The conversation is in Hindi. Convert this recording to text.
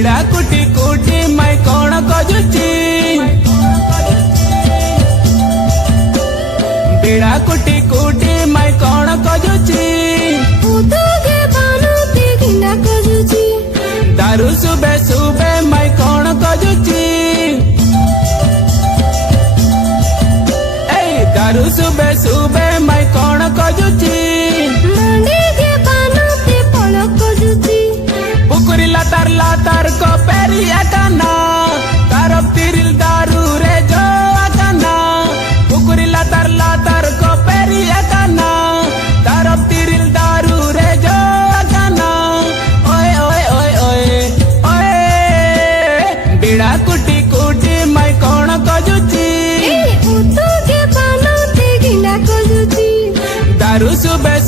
बिड़ा कुटी कुटी मैं कौन कजुची बिड़ा कुटी कुटी मैं कौन कजुची दारू सुबह सुबह मैं कौन कजुची दारू सुबह सुबह मैं कौन कजुची पुकुरी लातार को पेरी अकाना तारप तिरिल दारू रे जो अकाना पुकुरी लातार को पेरी अकाना तारप तिरिल दारू रे जो अकाना ओए ओए ओए ओए ओए बिड़ा कुटी कुटी मैं कौन कजुची दारू सुबह